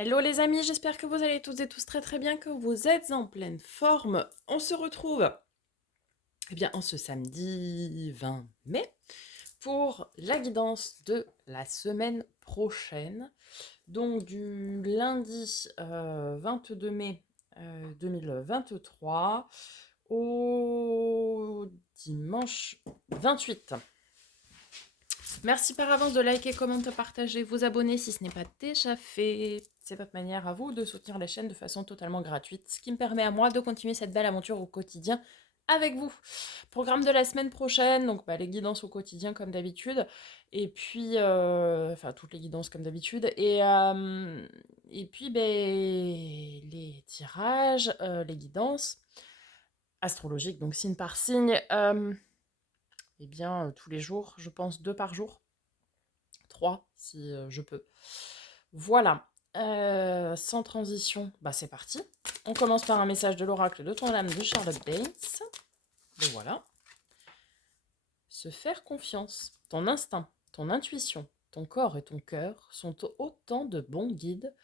Hello les amis, j'espère que vous allez toutes et tous très très bien, que vous êtes en pleine forme. On se retrouve en ce samedi 20 mai pour la guidance de la semaine prochaine. Donc du lundi 22 mai 2023 au dimanche 28. Merci par avance de liker, commenter, partager, vous abonner si ce n'est pas déjà fait. C'est votre manière à vous de soutenir la chaîne de façon totalement gratuite, ce qui me permet à moi de continuer cette belle aventure au quotidien avec vous. Programme de la semaine prochaine, donc les guidances au quotidien comme d'habitude, et puis, toutes les guidances comme d'habitude, et puis les tirages, les guidances astrologiques, donc signe par signe, tous les jours, je pense 2 par jour. 3 si je peux. Voilà. Sans transition, c'est parti. On commence par un message de l'oracle de ton âme de Charlotte Bates. Et voilà. Se faire confiance. Ton instinct, ton intuition, ton corps et ton cœur sont autant de bons guides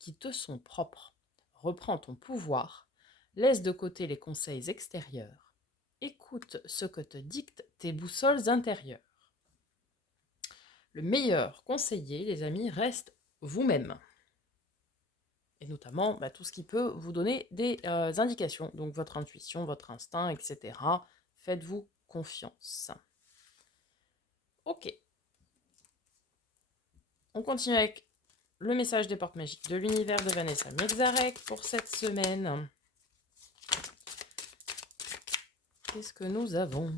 qui te sont propres. Reprends ton pouvoir. Laisse de côté les conseils extérieurs. Écoute ce que te dictent tes boussoles intérieures. Le meilleur conseiller, les amis, reste vous-même. Et notamment tout ce qui peut vous donner des indications, donc votre intuition, votre instinct, etc. Faites-vous confiance. Ok. On continue avec le message des portes magiques de l'univers de Vanessa Mexarek pour cette semaine. Qu'est-ce que nous avons ?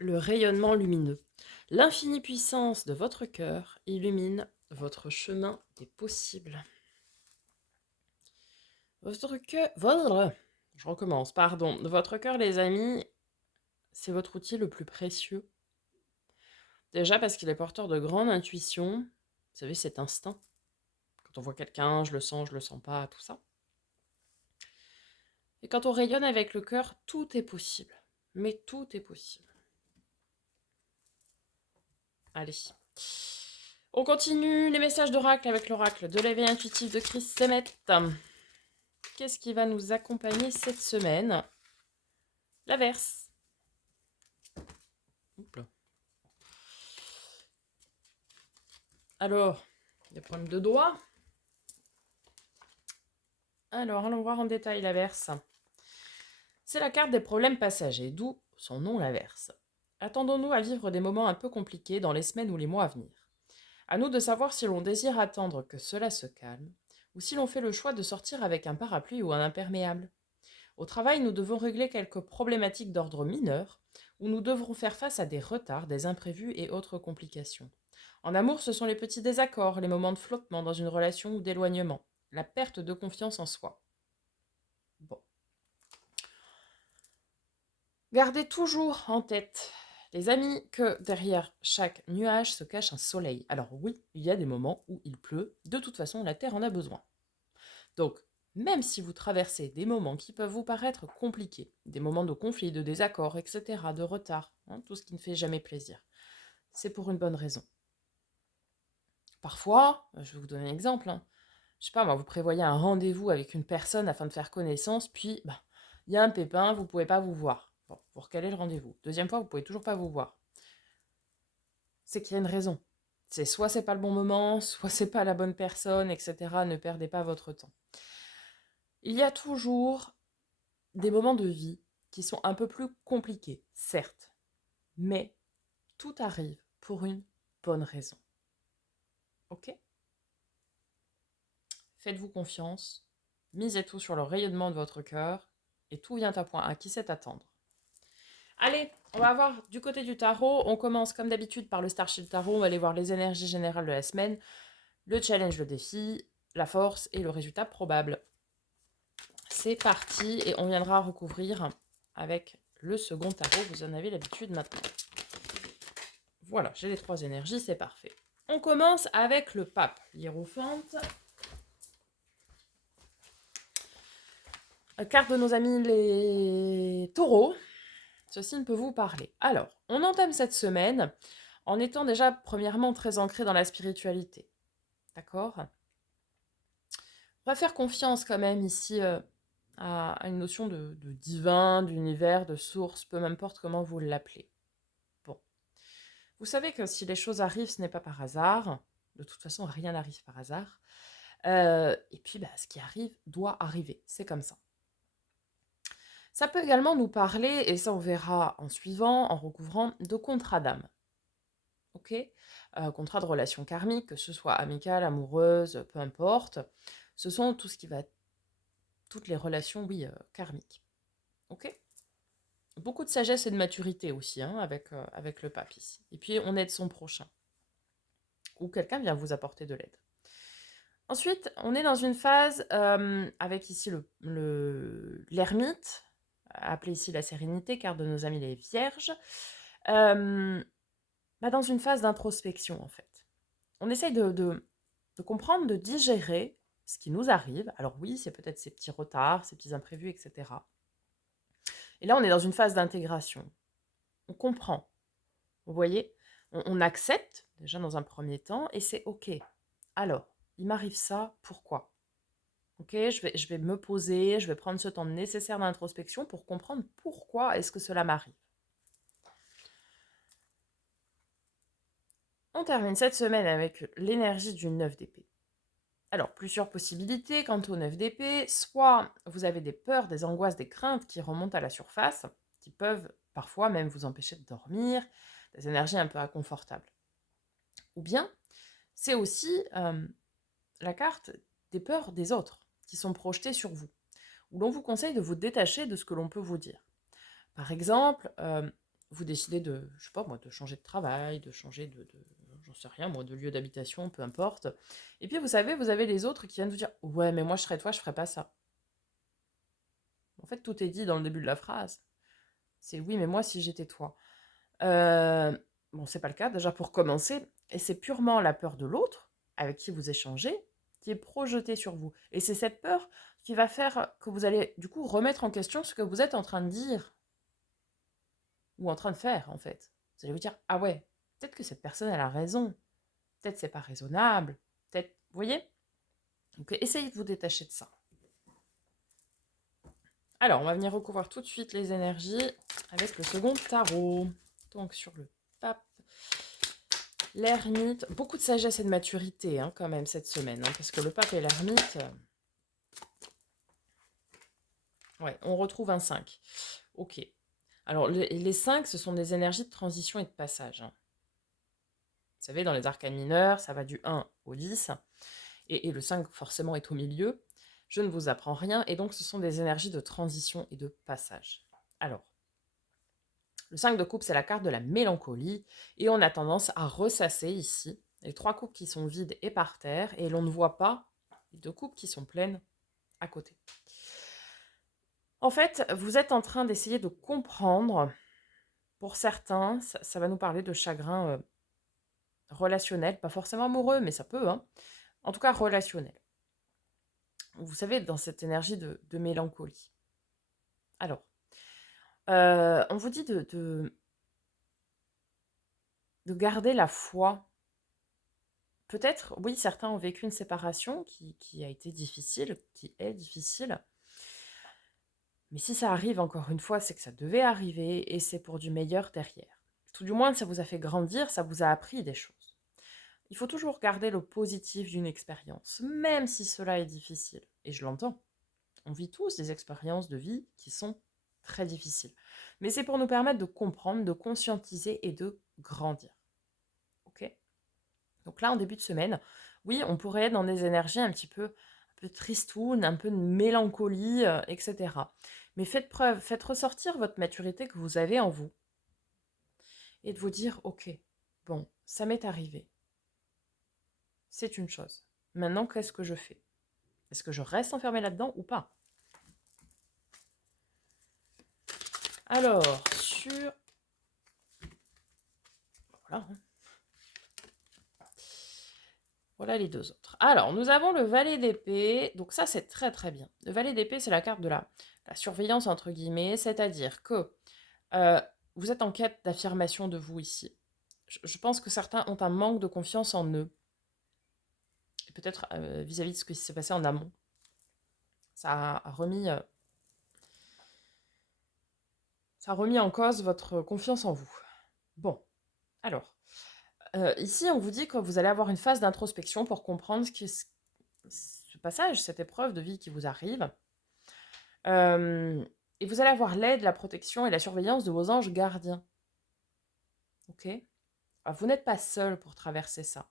Le rayonnement lumineux. L'infinie puissance de votre cœur illumine votre chemin des possibles. Votre cœur... Je recommence, pardon. Votre cœur, les amis, c'est votre outil le plus précieux. Déjà parce qu'il est porteur de grande intuition. Vous savez, cet instinct. Quand on voit quelqu'un, je le sens pas, tout ça. Et quand on rayonne avec le cœur, tout est possible. Mais tout est possible. Allez. On continue les messages d'oracle avec l'oracle de l'éveil intuitif de Chris Semet. Qu'est-ce qui va nous accompagner cette semaine ? L'averse. Alors, des problèmes de doigts. Alors, allons voir en détail l'averse. C'est la carte des problèmes passagers, d'où son nom l'averse. Attendons-nous à vivre des moments un peu compliqués dans les semaines ou les mois à venir. À nous de savoir si l'on désire attendre que cela se calme, ou si l'on fait le choix de sortir avec un parapluie ou un imperméable. Au travail, nous devons régler quelques problématiques d'ordre mineur, où nous devrons faire face à des retards, des imprévus et autres complications. En amour, ce sont les petits désaccords, les moments de flottement dans une relation ou d'éloignement, la perte de confiance en soi. Bon. Gardez toujours en tête, les amis, que derrière chaque nuage se cache un soleil. Alors oui, il y a des moments où il pleut, de toute façon la Terre en a besoin. Donc, même si vous traversez des moments qui peuvent vous paraître compliqués, des moments de conflit, de désaccord, etc., de retard, tout ce qui ne fait jamais plaisir, c'est pour une bonne raison. Parfois, je vais vous donner un exemple, je sais pas moi, vous prévoyez un rendez-vous avec une personne afin de faire connaissance, puis il y a un pépin, vous ne pouvez pas vous voir. Bon, vous recalez le rendez-vous. Deuxième fois, vous ne pouvez toujours pas vous voir. C'est qu'il y a une raison. Soit c'est pas le bon moment, soit c'est pas la bonne personne, etc. Ne perdez pas votre temps. Il y a toujours des moments de vie qui sont un peu plus compliqués, certes, mais tout arrive pour une bonne raison. Ok ? Faites-vous confiance, misez tout sur le rayonnement de votre cœur, et tout vient à point. À qui sait attendre ? Allez, on va voir du côté du tarot. On commence comme d'habitude par le Starship Tarot. On va aller voir les énergies générales de la semaine, le challenge, le défi, la force et le résultat probable. C'est parti et on viendra recouvrir avec le second tarot. Vous en avez l'habitude maintenant. Voilà, j'ai les 3 énergies, c'est parfait. On commence avec le pape, l'hiérophante. Carte de nos amis les taureaux, ceci ne peut vous parler. Alors, on entame cette semaine en étant déjà premièrement très ancré dans la spiritualité. D'accord? On va faire confiance quand même ici à une notion de divin, d'univers, de source, peu importe comment vous l'appelez. Bon. Vous savez que si les choses arrivent, ce n'est pas par hasard. De toute façon, rien n'arrive par hasard. Et puis, ce qui arrive doit arriver. C'est comme ça. Ça peut également nous parler, et ça on verra en suivant, en recouvrant, de contrats d'âme. Ok? Contrats de relations karmiques, que ce soit amicales, amoureuses, peu importe. Ce sont tout ce qui va toutes les relations, oui, karmiques. Ok? Beaucoup de sagesse et de maturité aussi, hein, avec le pape ici. Et puis, on aide son prochain. Ou quelqu'un vient vous apporter de l'aide. Ensuite, on est dans une phase avec ici l'ermite, appelé ici la sérénité, carte de nos amis les vierges, dans une phase d'introspection en fait. On essaye de comprendre, de digérer ce qui nous arrive. Alors oui, c'est peut-être ces petits retards, ces petits imprévus, etc. Et là, on est dans une phase d'intégration. On comprend, vous voyez, on accepte déjà dans un premier temps et c'est OK. Alors, il m'arrive ça, pourquoi? OK, je vais me poser, je vais prendre ce temps nécessaire d'introspection pour comprendre pourquoi est-ce que cela m'arrive. On termine cette semaine avec l'énergie du 9 d'épée. Alors, plusieurs possibilités quant au 9 d'épée. Soit vous avez des peurs, des angoisses, des craintes qui remontent à la surface, qui peuvent parfois même vous empêcher de dormir, des énergies un peu inconfortables. Ou bien, c'est aussi la carte des peurs des autres qui sont projetées sur vous, où l'on vous conseille de vous détacher de ce que l'on peut vous dire. Par exemple, vous décidez de, je sais pas moi, de changer de travail, de changer j'en sais rien moi, de lieu d'habitation, peu importe. Et puis vous savez, vous avez les autres qui viennent vous dire, ouais, mais moi je serais toi, je ferais pas ça. En fait, tout est dit dans le début de la phrase. C'est oui, mais moi si j'étais toi. Bon, c'est pas le cas déjà pour commencer, et c'est purement la peur de l'autre avec qui vous échangez qui est projetée sur vous. Et c'est cette peur qui va faire que vous allez du coup remettre en question ce que vous êtes en train de dire ou en train de faire en fait. Vous allez vous dire ah ouais, peut-être que cette personne elle a raison, peut-être c'est pas raisonnable, peut-être, vous voyez. Donc essayez de vous détacher de ça. Alors on va venir recouvrir tout de suite les énergies avec le second tarot. Donc sur le pape, l'ermite, beaucoup de sagesse et de maturité quand même cette semaine, parce que le pape et l'ermite, ouais, on retrouve un 5. Ok. Alors les 5, ce sont des énergies de transition et de passage. Vous savez, dans les arcanes mineurs, ça va du 1 au 10, et le 5 forcément est au milieu. Je ne vous apprends rien, et donc ce sont des énergies de transition et de passage. Alors, le 5 de coupe, c'est la carte de la mélancolie, et on a tendance à ressasser ici les 3 coupes qui sont vides et par terre, et l'on ne voit pas les 2 coupes qui sont pleines à côté. En fait, vous êtes en train d'essayer de comprendre, pour certains, ça va nous parler de chagrin relationnel, pas forcément amoureux, mais ça peut, en tout cas relationnel. Vous savez, dans cette énergie de mélancolie. Alors, on vous dit de garder la foi. Peut-être, oui, certains ont vécu une séparation qui a été difficile, qui est difficile. Mais si ça arrive encore une fois, c'est que ça devait arriver et c'est pour du meilleur derrière. Tout du moins, ça vous a fait grandir, ça vous a appris des choses. Il faut toujours garder le positif d'une expérience, même si cela est difficile. Et je l'entends. On vit tous des expériences de vie qui sont très difficiles. Mais c'est pour nous permettre de comprendre, de conscientiser et de grandir. Ok ? Donc là, en début de semaine, oui, on pourrait être dans des énergies un peu tristounes, un peu de mélancolie, etc. Mais faites preuve, faites ressortir votre maturité que vous avez en vous. Et de vous dire, ok, bon, ça m'est arrivé. C'est une chose. Maintenant, qu'est-ce que je fais? Est-ce que je reste enfermée là-dedans ou pas? Alors, sur... Voilà. Voilà les deux autres. Alors, nous avons le valet d'épée. Donc ça, c'est très très bien. Le valet d'épée, c'est la carte de la surveillance, entre guillemets. C'est-à-dire que euh, vous êtes en quête d'affirmation de vous ici. Je pense que certains ont un manque de confiance en eux. Et peut-être vis-à-vis de ce qui s'est passé en amont. Ça a remis en cause votre confiance en vous. Bon, alors, ici, on vous dit que vous allez avoir une phase d'introspection pour comprendre ce passage, cette épreuve de vie qui vous arrive. Et vous allez avoir l'aide, la protection et la surveillance de vos anges gardiens. Ok? Alors, vous n'êtes pas seul pour traverser ça.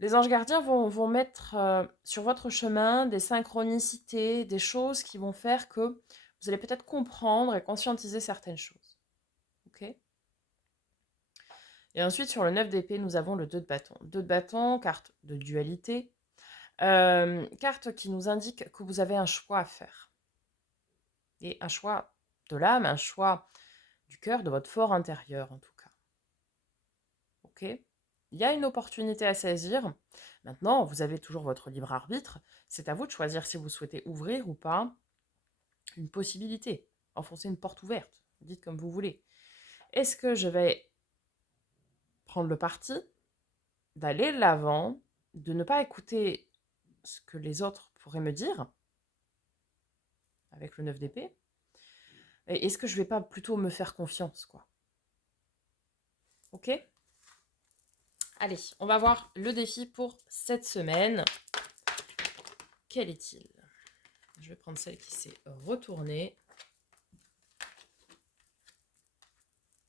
Les anges gardiens vont mettre sur votre chemin des synchronicités, des choses qui vont faire que vous allez peut-être comprendre et conscientiser certaines choses. Ok? Et ensuite, sur le 9 d'épée, nous avons le 2 de bâton. 2 de bâton, carte de dualité. Carte qui nous indique que vous avez un choix à faire. Et un choix de l'âme, un choix du cœur, de votre fort intérieur en tout cas. Ok? Il y a une opportunité à saisir. Maintenant, vous avez toujours votre libre arbitre. C'est à vous de choisir si vous souhaitez ouvrir ou pas une possibilité, enfoncer une porte ouverte. Dites comme vous voulez. Est-ce que je vais prendre le parti d'aller de l'avant, de ne pas écouter ce que les autres pourraient me dire avec le 9 d'épée? Et est-ce que je vais pas plutôt me faire confiance, quoi? Ok? Allez, on va voir le défi pour cette semaine. Quel est-il? Je vais prendre celle qui s'est retournée,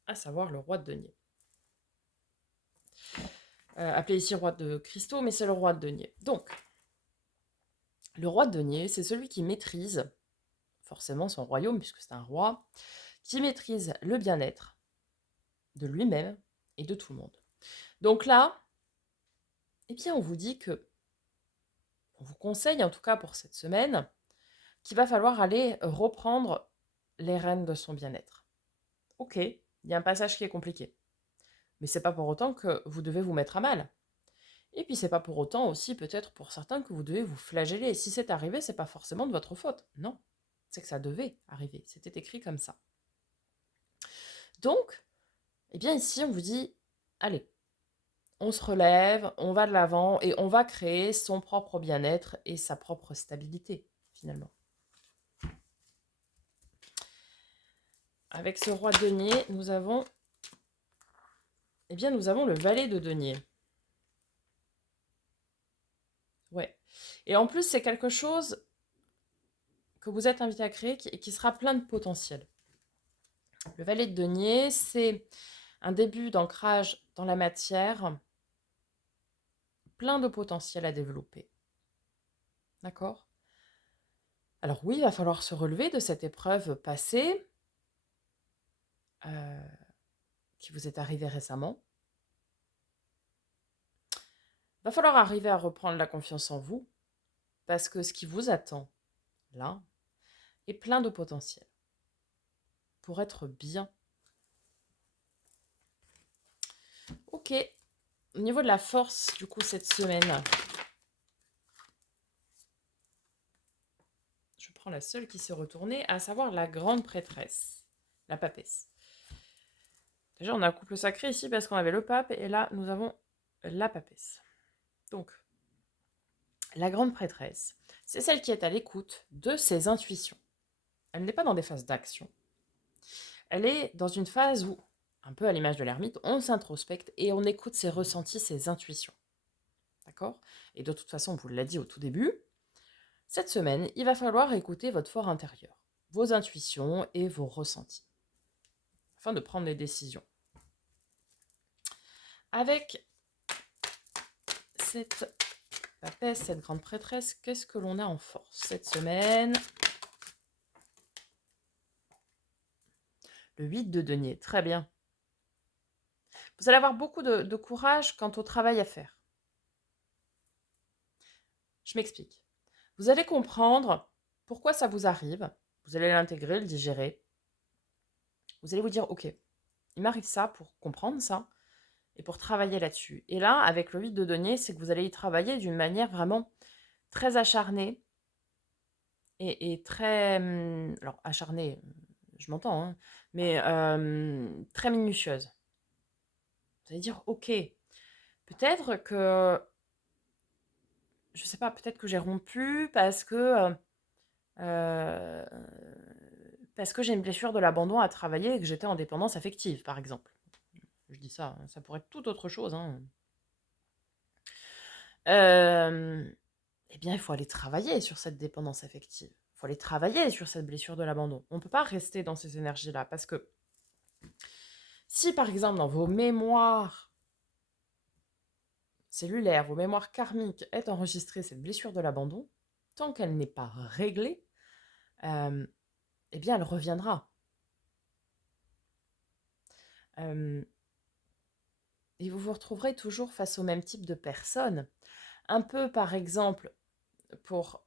à savoir le roi de denier. Appelé ici roi de cristaux, mais c'est le roi de denier. Donc, le roi de denier, c'est celui qui maîtrise forcément son royaume, puisque c'est un roi, qui maîtrise le bien-être de lui-même et de tout le monde. Donc là, eh bien, on vous dit que, on vous conseille en tout cas pour cette semaine, qu'il va falloir aller reprendre les rênes de son bien-être. Ok, il y a un passage qui est compliqué, mais c'est pas pour autant que vous devez vous mettre à mal. Et puis c'est pas pour autant aussi peut-être pour certains que vous devez vous flageller. Et si c'est arrivé, c'est pas forcément de votre faute. Non, c'est que ça devait arriver. C'était écrit comme ça. Donc, eh bien ici on vous dit, allez, on se relève, on va de l'avant et on va créer son propre bien-être et sa propre stabilité finalement. Avec ce roi de denier, nous avons le valet de denier. Ouais. Et en plus, c'est quelque chose que vous êtes invité à créer qui sera plein de potentiel. Le valet de denier, c'est un début d'ancrage dans la matière, plein de potentiel à développer. D'accord? Alors oui, il va falloir se relever de cette épreuve passée qui vous est arrivée récemment. Il va falloir arriver à reprendre la confiance en vous parce que ce qui vous attend, là, est plein de potentiel pour être bien. Ok, au niveau de la force, du coup, cette semaine, je prends la seule qui s'est retournée, à savoir la grande prêtresse, la papesse. Déjà, on a un couple sacré ici parce qu'on avait le pape, et là, nous avons la papesse. Donc, la grande prêtresse, c'est celle qui est à l'écoute de ses intuitions. Elle n'est pas dans des phases d'action. Elle est dans une phase où, un peu à l'image de l'ermite, on s'introspecte et on écoute ses ressentis, ses intuitions. D'accord? Et de toute façon, on vous l'a dit au tout début, cette semaine, il va falloir écouter votre fort intérieur, vos intuitions et vos ressentis, afin de prendre des décisions. Avec cette papesse, cette grande prêtresse, qu'est-ce que l'on a en force cette semaine? Le 8 de denier, très bien. Vous allez avoir beaucoup de courage quant au travail à faire. Je m'explique. Vous allez comprendre pourquoi ça vous arrive. Vous allez l'intégrer, le digérer. Vous allez vous dire, ok, il m'arrive ça pour comprendre ça. et pour travailler là-dessus. Et là, avec le 8 de denier, c'est que vous allez y travailler d'une manière vraiment très acharnée et très... alors, acharnée, je m'entends, hein, mais très minutieuse. Vous allez dire, ok, peut-être que, je sais pas, peut-être que j'ai rompu euh, parce que j'ai une blessure de l'abandon à travailler et que j'étais en dépendance affective, par exemple. Je dis ça, hein, ça pourrait être toute autre chose, hein. Euh, eh bien, il faut aller travailler sur cette dépendance affective. Il faut aller travailler sur cette blessure de l'abandon. On ne peut pas rester dans ces énergies-là parce que si, par exemple, dans vos mémoires cellulaires, vos mémoires karmiques est enregistrée cette blessure de l'abandon, tant qu'elle n'est pas réglée, euh, eh bien, elle reviendra. Euh, et vous vous retrouverez toujours face au même type de personnes. Un peu, par exemple, pour,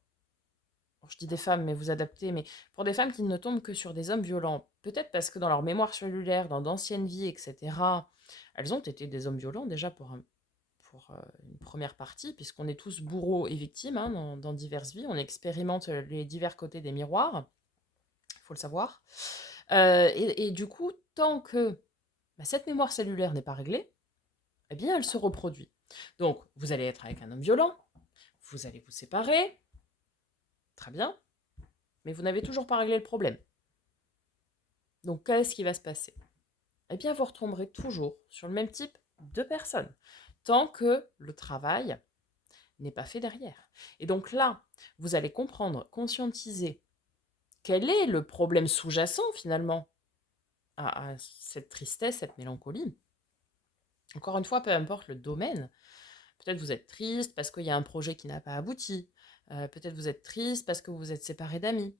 je dis des femmes, mais vous adaptez, mais pour des femmes qui ne tombent que sur des hommes violents, peut-être parce que dans leur mémoire cellulaire, dans d'anciennes vies, etc., elles ont été des hommes violents déjà pour une première partie, puisqu'on est tous bourreaux et victimes hein, dans diverses vies, on expérimente les divers côtés des miroirs, il faut le savoir. Et du coup, tant que cette mémoire cellulaire n'est pas réglée, eh bien, elle se reproduit. Donc, vous allez être avec un homme violent, vous allez vous séparer, très bien, mais vous n'avez toujours pas réglé le problème. Donc, qu'est-ce qui va se passer? Eh bien, vous retomberez toujours sur le même type de personne, tant que le travail n'est pas fait derrière. Et donc là, vous allez comprendre, conscientiser quel est le problème sous-jacent finalement à cette tristesse, cette mélancolie. Encore une fois, peu importe le domaine, peut-être vous êtes triste parce qu'il y a un projet qui n'a pas abouti, peut-être vous êtes triste parce que vous vous êtes séparé d'amis,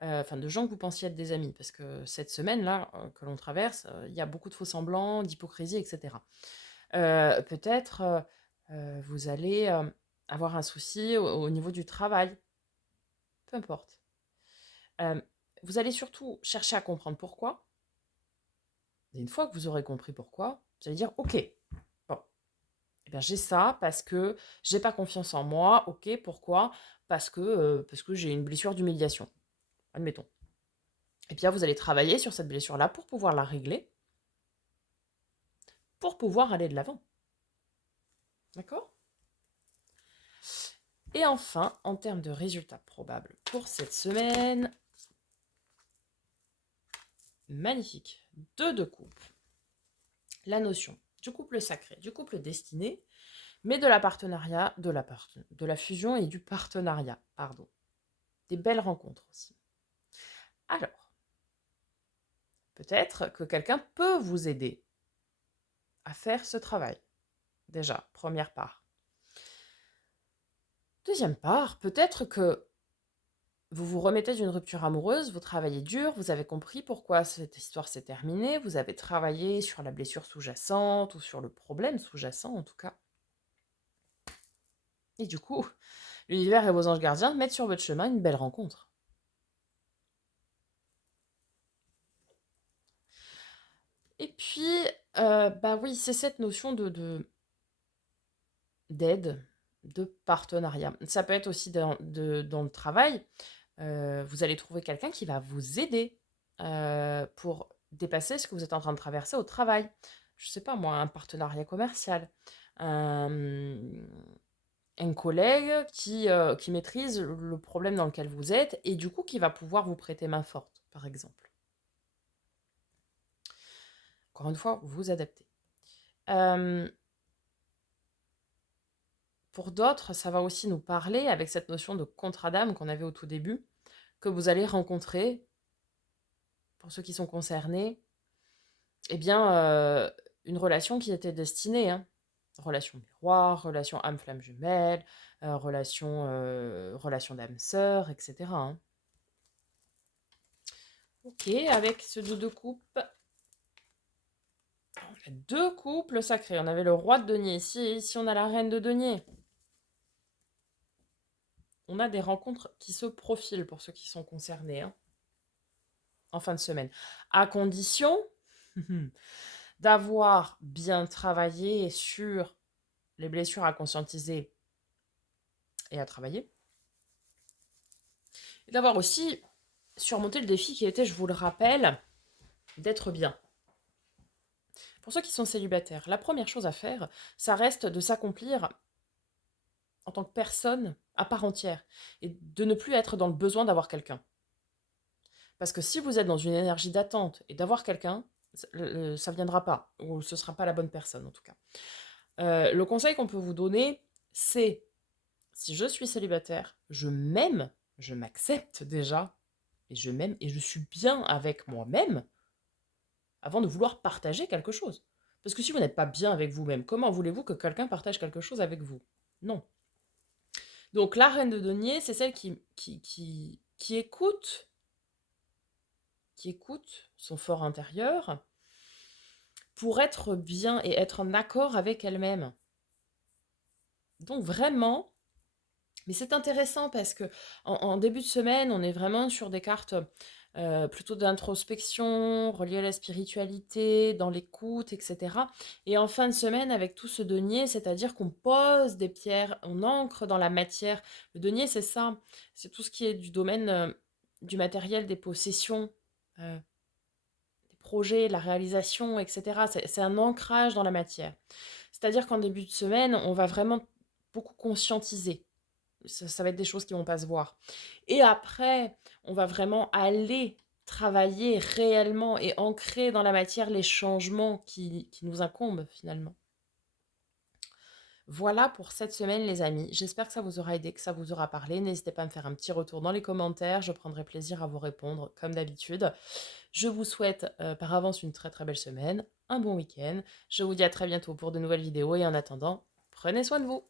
enfin de gens que vous pensiez être des amis, parce que cette semaine-là que l'on traverse, il y a beaucoup de faux semblants, d'hypocrisie, etc. Peut-être vous allez avoir un souci au niveau du travail, peu importe. Vous allez surtout chercher à comprendre pourquoi. Et une fois que vous aurez compris pourquoi, vous allez dire ok, bon, eh bien, j'ai ça parce que j'ai pas confiance en moi. Ok, pourquoi? Parce que j'ai une blessure d'humiliation, admettons. Et bien, vous allez travailler sur cette blessure-là pour pouvoir la régler, pour pouvoir aller de l'avant. D'accord? Et enfin, en termes de résultats probables pour cette semaine, magnifique, deux couples. La notion du couple sacré, du couple destiné, mais de de la fusion et du partenariat, pardon. Des belles rencontres aussi. Alors, peut-être que quelqu'un peut vous aider à faire ce travail. Déjà, première part. Deuxième part, peut-être que vous vous remettez d'une rupture amoureuse, vous travaillez dur, vous avez compris pourquoi cette histoire s'est terminée, vous avez travaillé sur la blessure sous-jacente ou sur le problème sous-jacent en tout cas. Et du coup, l'univers et vos anges gardiens mettent sur votre chemin une belle rencontre. Et puis, bah oui, c'est cette notion d'aide, de partenariat. Ça peut être aussi dans le travail. Vous allez trouver quelqu'un qui va vous aider pour dépasser ce que vous êtes en train de traverser au travail. Je sais pas moi, un partenariat commercial, un, un collègue qui maîtrise le problème dans lequel vous êtes et du coup qui va pouvoir vous prêter main forte, par exemple. Encore une fois, vous adaptez. Pour d'autres, ça va aussi nous parler avec cette notion de contrat d'âme qu'on avait au tout début, que vous allez rencontrer, pour ceux qui sont concernés, eh bien, une relation qui était destinée, hein. Relation miroir, relation âme-flamme jumelle, relation d'âme sœur, etc. hein. Ok, avec ce deux coupes, on a deux couples sacrés. On avait le roi de denier ici, et ici on a la reine de denier. On a des rencontres qui se profilent pour ceux qui sont concernés hein, en fin de semaine. À condition d'avoir bien travaillé sur les blessures à conscientiser et à travailler, et d'avoir aussi surmonté le défi qui était, je vous le rappelle, d'être bien. Pour ceux qui sont célibataires, la première chose à faire, ça reste de s'accomplir en tant que personne à part entière et de ne plus être dans le besoin d'avoir quelqu'un. Parce que si vous êtes dans une énergie d'attente et d'avoir quelqu'un, ça ne viendra pas, ou ce ne sera pas la bonne personne en tout cas. Le conseil qu'on peut vous donner, c'est si je suis célibataire, je m'aime, je m'accepte déjà, et je m'aime et je suis bien avec moi-même avant de vouloir partager quelque chose. Parce que si vous n'êtes pas bien avec vous-même, comment voulez-vous que quelqu'un partage quelque chose avec vous? Non. Donc la reine de denier, c'est celle qui écoute son fort intérieur pour être bien et être en accord avec elle-même. Donc vraiment, mais c'est intéressant parce que en début de semaine, on est vraiment sur des cartes plutôt d'introspection, reliées à la spiritualité, dans l'écoute, etc. Et en fin de semaine, avec tout ce denier, c'est-à-dire qu'on pose des pierres, on ancre dans la matière. Le denier, c'est ça, c'est tout ce qui est du domaine du matériel, des possessions, des projets, la réalisation, etc. C'est un ancrage dans la matière. C'est-à-dire qu'en début de semaine, on va vraiment beaucoup conscientiser. Ça va être des choses qui vont pas se voir. Et après, on va vraiment aller travailler réellement et ancrer dans la matière les changements qui nous incombent finalement. Voilà pour cette semaine les amis. J'espère que ça vous aura aidé, que ça vous aura parlé. N'hésitez pas à me faire un petit retour dans les commentaires. Je prendrai plaisir à vous répondre comme d'habitude. Je vous souhaite par avance une très très belle semaine, un bon week-end. Je vous dis à très bientôt pour de nouvelles vidéos et en attendant, prenez soin de vous.